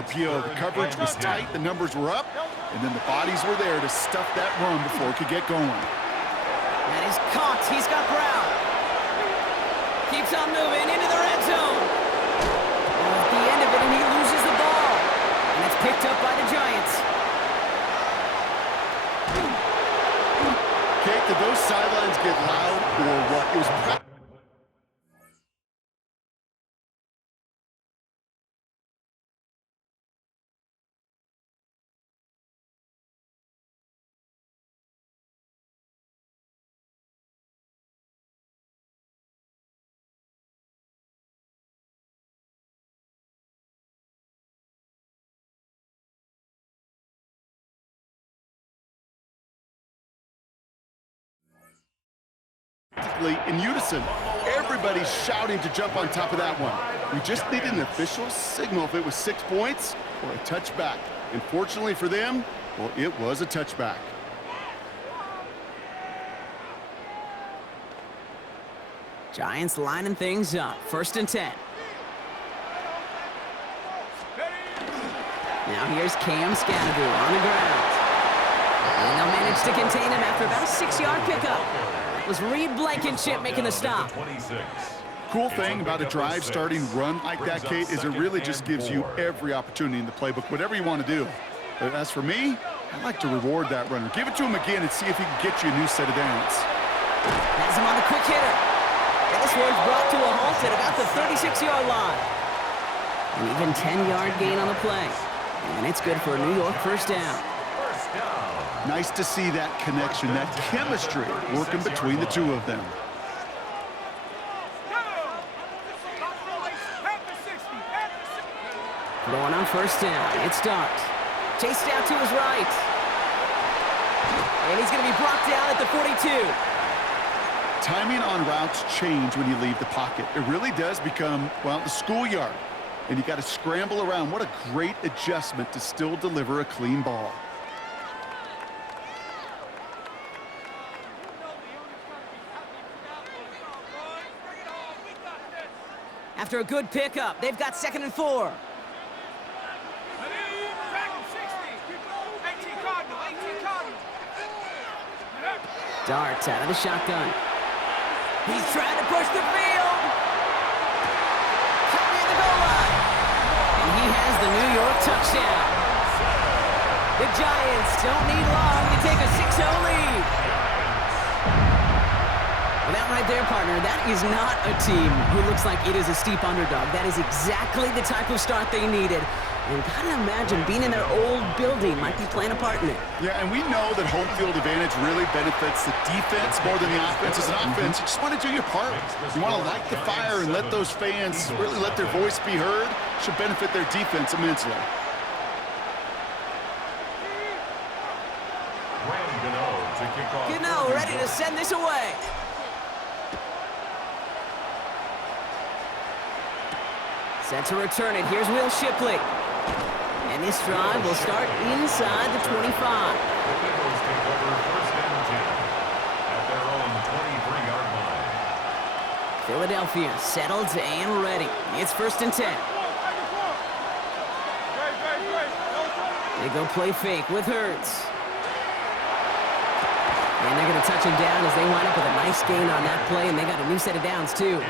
RPO. The coverage was tight, the numbers were up, and then the bodies were there to stuff that run before it could get going. That is caught. He's got Brown. Keeps on moving into the red zone. At the end of it, and he loses the ball. And it's picked up by the Giants. Kate, did those sidelines get loud or what? It was in unison. Everybody's shouting to jump on top of that one. We just needed an official signal if it was 6 points or a touchback. And fortunately for them, well, it was a touchback. Giants lining things up. 1st and 10. Now here's Cam Scadaboo on the ground. And they'll manage to contain him after about a 6-yard pickup. Was Reed Blankenship making the stop. Cool thing about a drive starting run like that, Kate, is it really just gives you every opportunity in the playbook, whatever you want to do. But as for me, I like to reward that runner. Give it to him again and see if he can get you a new set of downs. Has him on the quick hitter. This one's brought to a halt at about the 36-yard line. An even 10-yard gain on the play. And it's good for a New York 1st down. Nice to see that connection, that chemistry working between the two of them. Going on 1st down. It's Dart. Chased out to his right. And he's going to be brought down at the 42. Timing on routes change when you leave the pocket. It really does become, well, the schoolyard. And you got to scramble around. What a great adjustment to still deliver a clean ball. After a good pickup, they've got 2nd and 4. Dart out of the shotgun. He's trying to push the field. Coming in the goal line. And he has the New York touchdown. The Giants don't need long to take a 6-0 lead. And that right there, partner, that is not a team who looks like it is a steep underdog. That is exactly the type of start they needed. And gotta imagine being in their old building might be playing a part in it. Yeah, and we know that home field advantage really benefits the defense more than the offense. As an offense, you just want to do your part. You want to light the fire and let those fans really let their voice be heard. Should benefit their defense immensely. Gano ready to send this away. Set to return it. Here's Will Shipley. And this drive will start inside the 25. Philadelphia settled and ready. It's 1st and 10. They go play fake with Hurts. And they're going to touch him down as they wind up with a nice gain on that play, and they got a new set of downs, too.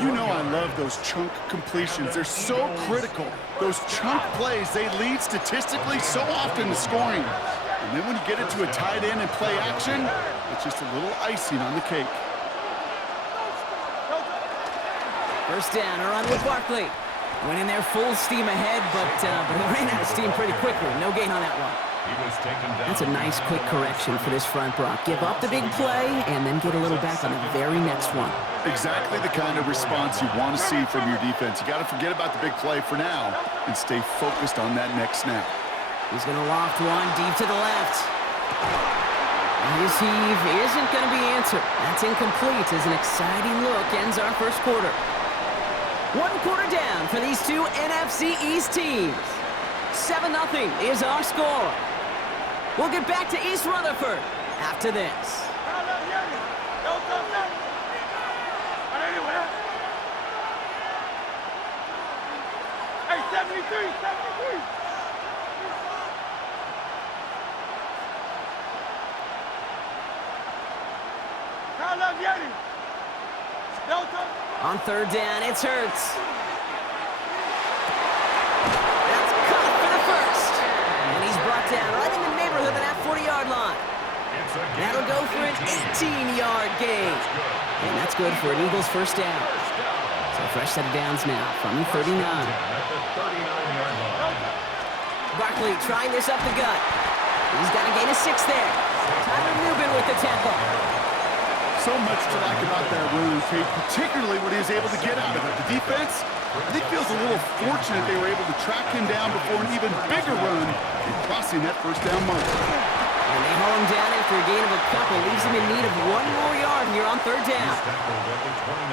You know I love those chunk completions. They're so critical. Those chunk plays, they lead statistically so often to scoring. And then when you get it to a tight end and play action, it's just a little icing on the cake. 1st down, a run with Barkley. Went in there full steam ahead, but he ran out of steam pretty quickly. No gain on that one. That's a nice quick correction for this front, Brock. Give up the big play and then get a little back on the very next one. Exactly the kind of response you want to see from your defense. You got to forget about the big play for now and stay focused on that next snap. He's going to loft one deep to the left. His heave isn't going to be answered. That's incomplete as an exciting look ends our 1st quarter. 1 quarter down for these two NFC East teams. 7-0 is our score. We'll get back to East Rutherford after this. Hey, 73. On third down, it's Hurts. That's caught for the first. And he's brought down right in the neighborhood of that 40-yard line. That'll go for an 18-yard gain. And that's good for an Eagles first down. So fresh set of downs now from the 39. Barkley trying this up the gut. He's got a gain of 6 there. Tyler Newman with the tackle. So much to like about that run, Kate, particularly when he was able to get out of it. The defense, I think, feels a little fortunate they were able to track him down before an even bigger run and crossing that first down mark. And they haul him down after a gain of a couple. Leaves him in need of 1 more yard here on third down.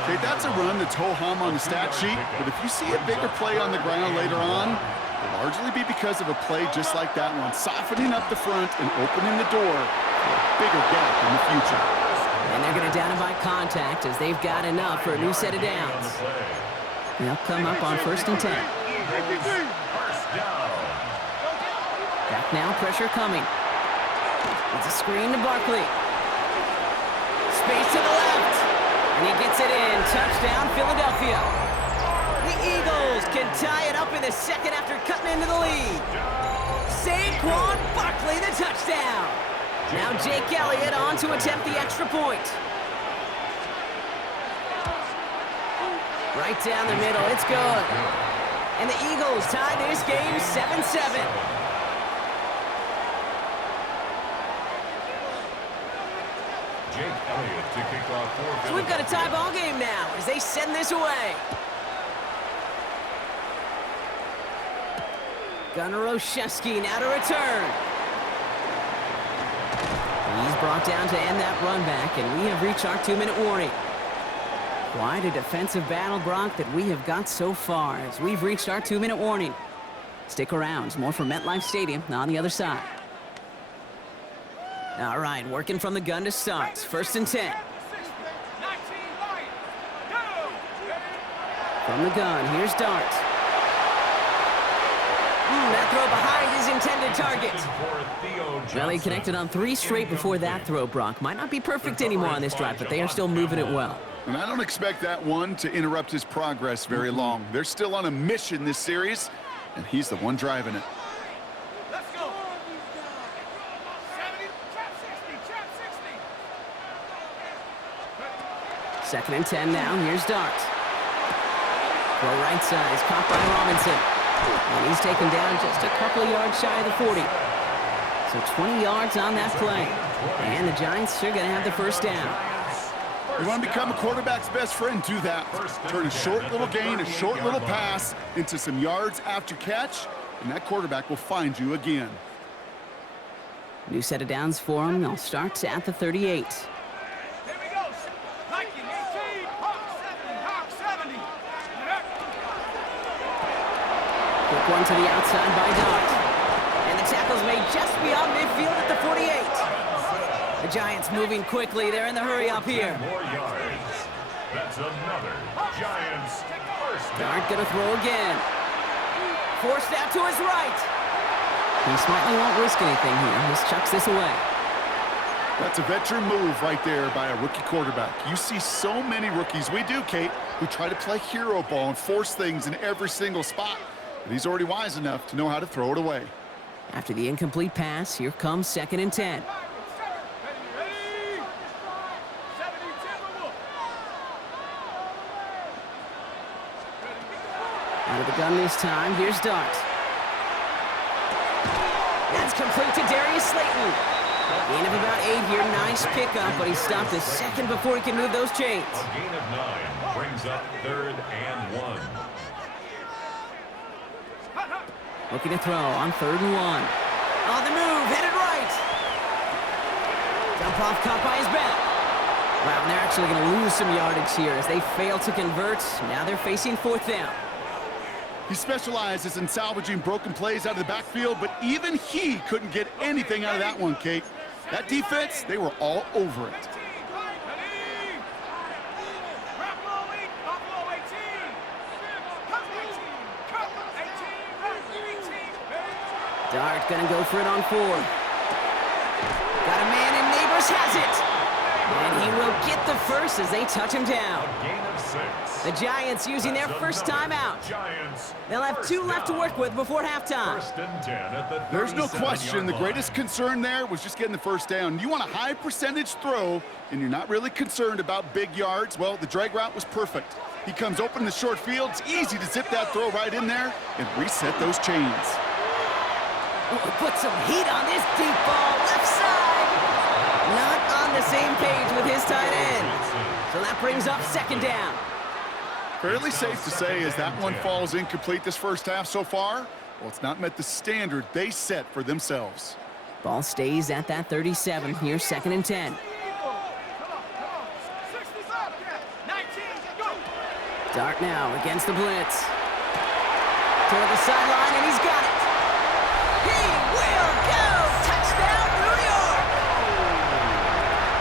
Okay, that's a run that's ho-hum on the stat sheet, but if you see a bigger play on the ground later on, it'll largely be because of a play just like that one, softening up the front and opening the door for a bigger gap in the future. And they're going to down him by contact as they've got enough for a new set of downs. They'll come up on 1st and 10. Back now, pressure coming. It's a screen to Barkley. Space to the left. And he gets it in. Touchdown, Philadelphia. The Eagles can tie it up in the second after cutting into the lead. Saquon Barkley, the touchdown. Now Jake Elliott on to attempt the extra point. Right down the middle, it's good. And the Eagles tie this game 7-7. So we've got a tie ball game now as they send this away. Gunnar Olszewski now to return. He's brought down to end that run back, and we have reached our 2-minute warning. Quite a defensive battle, Brock, that we have got so far as we've reached our 2-minute warning. Stick around. More from MetLife Stadium on the other side. All right, working from the gun to start. 1st and 10. From the gun, here's Dart. That throw behind his intended target. Well, he connected on 3 straight before that throw, Brock. Might not be perfect anymore on this drive, but they are still moving it well. And I don't expect that one to interrupt his progress very long. They're still on a mission this series, and he's the one driving it. Let's go. 70, trap 60, trap 2nd and 10 now. Here's Dart. Throw right side is caught by Robinson. And he's taken down just a couple of yards shy of the 40. So 20 yards on that play. And the Giants are going to have the first down. You want to become a quarterback's best friend, do that. Turn a short little gain, a short little pass into some yards after catch, and that quarterback will find you again. New set of downs for him. They'll start at the 38. Here we go. Viking 18, Hawk 70. Quick one to the outside by Dart. And the tackle's made just beyond midfield at the 48. The Giants moving quickly. They're in the hurry up here. More yards. That's another Giants first. Dart gonna throw again. Forced out to his right. He smartly won't risk anything here. Just chucks this away. That's a veteran move right there by a rookie quarterback. You see so many rookies, we do, Kate, who try to play hero ball and force things in every single spot. But he's already wise enough to know how to throw it away. After the incomplete pass, here comes 2nd and 10. Out of the gun this time, here's Dart. That's complete to Darius Slayton. Gain of about 8 here, nice pickup, but he stopped a second before he can move those chains. A gain of 9 brings up 3rd and 1. Looking to throw on 3rd and 1. On the move, headed right. Dump off caught by his back. Wow, and they're actually going to lose some yardage here as they fail to convert. Now they're facing 4th down. He specializes in salvaging broken plays out of the backfield, but even he couldn't get anything out of that one, Kate. That defense, they were all over it. Dart gonna go for it on 4. Got a man and Neighbors has it. And he will get the first as they touch him down. A gain of 6. The Giants using their That's first another timeout. Giants. They'll have 2 left to work with before halftime. 1st and 10 at the 37-yard There's no question. The line. greatest concern there was just getting the first down. You want a high percentage throw, and you're not really concerned about big yards. Well, the drag route was perfect. He comes open in the short field. It's easy to zip that throw right in there and reset those chains. Put some heat on this deep ball, left side. Not on the same page with his tight end. So that brings up 2nd down. Fairly safe to say as that one falls incomplete this first half so far, well, it's not met the standard they set for themselves. Ball stays at that 37. Here's 2nd and 10. 65, 19, go! Dart now against the blitz. Toward the sideline, and he's got it. He will go! Touchdown, New York!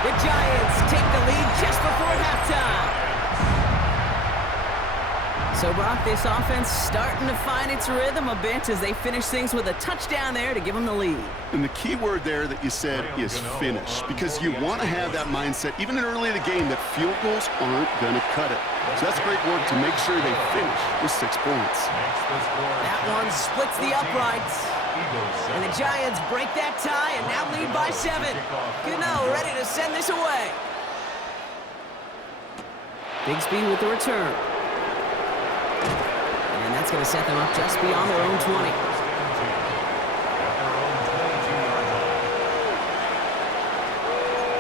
The Giants take the lead just before halftime. So, Brock, this offense starting to find its rhythm a bit as they finish things with a touchdown there to give them the lead. And the key word there that you said is finish, because you want to have that mindset, even early in the game, that field goals aren't going to cut it. So that's great work to make sure they finish with 6 points. That one splits the uprights. And the Giants break that tie and now lead by 7. Gano ready to send this away. Bigsby with the return. And that's going to set them up just beyond their own 20.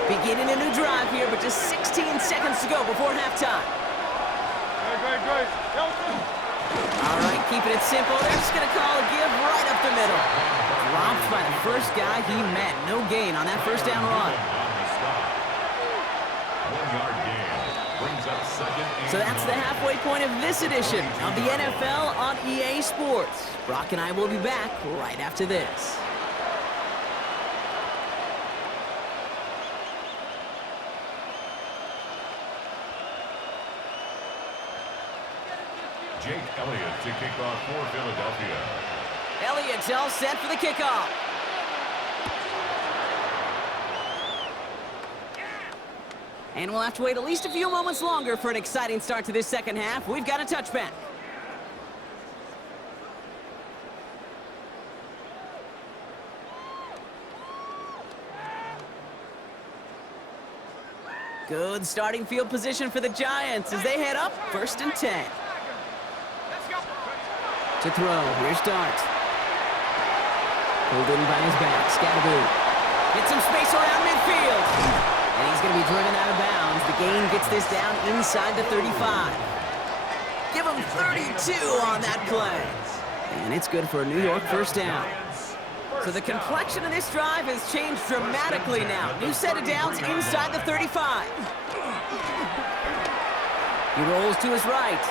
Beginning a new drive here, but just 16 seconds to go before halftime. All right, keeping it simple. They're just going to call a give right up the middle. Dropped by the first guy he met. No gain on that first down run. 1-yard gain brings up 2nd and So that's the halfway point of this edition of the NFL on EA Sports. Brock and I will be back right after this. Jake Elliott to kick off for Philadelphia. Elliott's all set for the kickoff. And we'll have to wait at least a few moments longer for an exciting start to this second half. We've got a touchback. Good starting field position for the Giants as they head up 1st and 10. Let's go! To throw, here's Dart. Pulled in by his back, Scatterboo. Get some space around midfield. And he's going to be driven out of bounds. The gain gets this down inside the 35. Give him 32 on that play. And it's good for a New York first down. So the complexion of this drive has changed dramatically now. New set of downs inside the 35. He rolls to his right.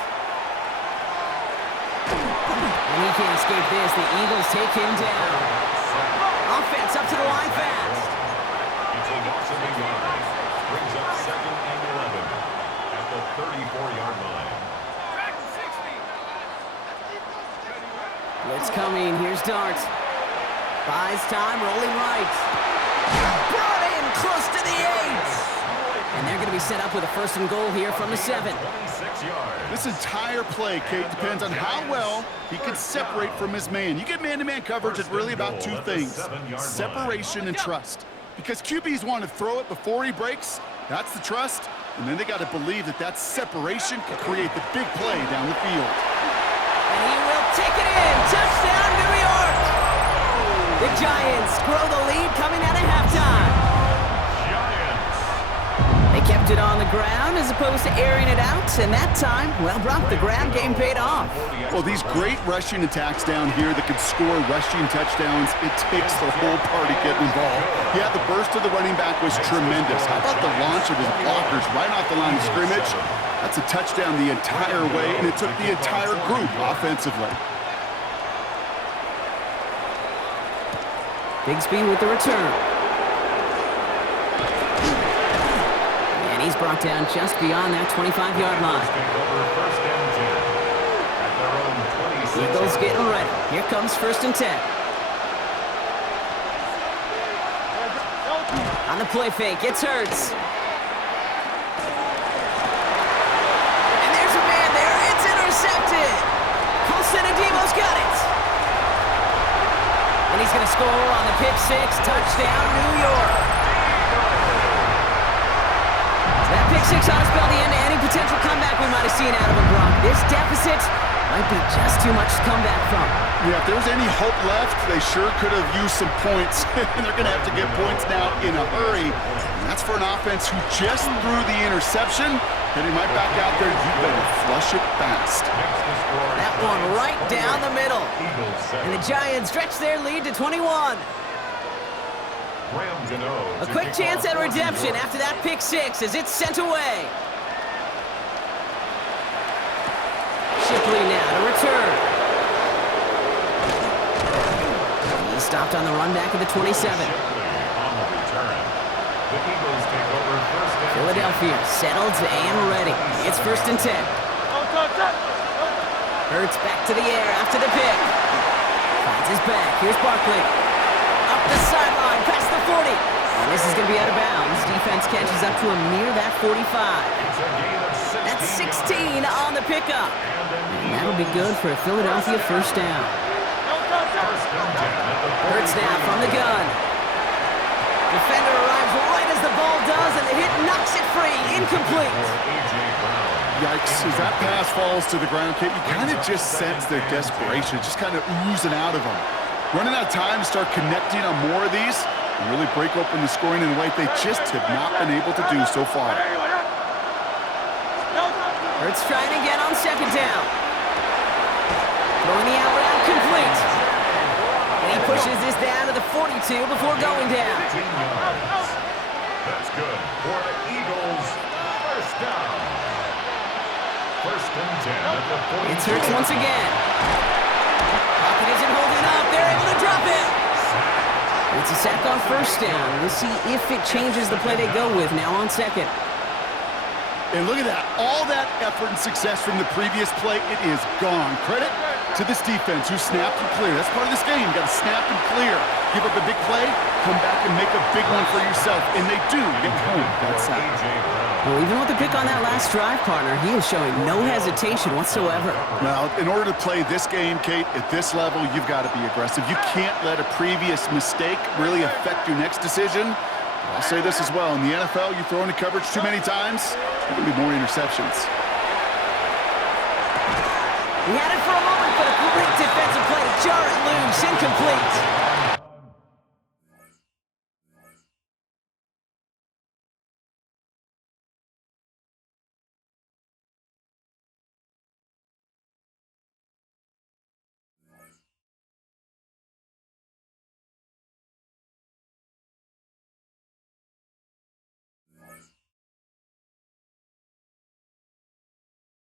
And he can't escape this. The Eagles take him down. Offense up to the line fast. It's a loss of 8 yards. Brings up 2nd and 11 at the 34-yard line. Back to 60. Blitz coming. Here's Dart. Buys time, rolling right. Brought in close to the 8. And they're going to be set up with a 1st and goal here from the 7. 26 yards. This entire play, Kate, depends on how well he can separate from his man. You get man-to-man coverage, it's really about 2 things, separation and trust. Because QBs want to throw it before he breaks, that's the trust, and then they got to believe that that separation can create the big play down the field. And he will take it in. Touchdown, New York! The Giants grow the lead coming out of halftime. They kept it on the ground as opposed to airing it out, and that time, well, Brock, the ground game paid off. Well, these great rushing attacks down here that could score rushing touchdowns, it takes the whole party getting involved. Yeah, the burst of the running back was tremendous. How about the launch of his blockers right off the line of scrimmage? That's a touchdown the entire way, and it took the entire group offensively. Bigsby with the return. And he's brought down just beyond that 25-yard line. Eagles getting ready. Here comes 1st and 10. On the play fake, it's Hurts. intercepted. Colson-Adimo's got it. And he's going to score on the pick six. Touchdown, New York. That pick six ought to spell the end to any potential comeback we might have seen out of him, Brock. This deficit might be just too much to come back from. Yeah, if there was any hope left, they sure could have used some points. And they're going to have to get points now in a hurry. And that's for an offense who just threw the interception. Heading right back out there, you better flush it fast. That one right down the middle. And the Giants stretch their lead to 21. A quick chance at redemption after that pick six as it's sent away. Shipley now to return. He stopped on the run back at the 27. Philadelphia settled and ready. It's 1st and 10. Hurts back to the air after the pick. Finds his back. Here's Barkley. Up the sideline, past the 40. And this is going to be out of bounds. Defense catches up to him near that 45. That's 16 on the pickup. And that'll be good for a Philadelphia first down. Hurts now from the gun. Defender arrives right as the ball does, and the hit knocks it free. Incomplete. Yikes, as that pass falls to the ground, Kate, you kind of just sense their desperation, just kind of oozing out of them. Running out of time to start connecting on more of these and really break open the scoring in a way they just have not been able to do so far. Hurts trying again on 2nd down. Throwing the out route complete. And he pushes this down to the 42 before going down. That's good for the Eagles. First down. 1st and 10 at the 42. It's Hurts once again. Pocket isn't holding up. They're able to drop it. It's a sack on 1st down. We'll see if it changes the play they go with now on 2nd. And look at that. All that effort and success from the previous play, it is gone. Credit to this defense who snapped and clear. That's part of this game. You got to snap and clear. Give up a big play, come back and make a big one for yourself. And they do get home that sack. Well, even with the pick on that last drive, partner, he is showing no hesitation whatsoever. Now, in order to play this game, Kate, at this level, you've got to be aggressive. You can't let a previous mistake really affect your next decision. I'll say this as well. In the NFL, you throw into coverage too many times, there can be more interceptions. He had it for a moment, but a great defensive play to jar it loose.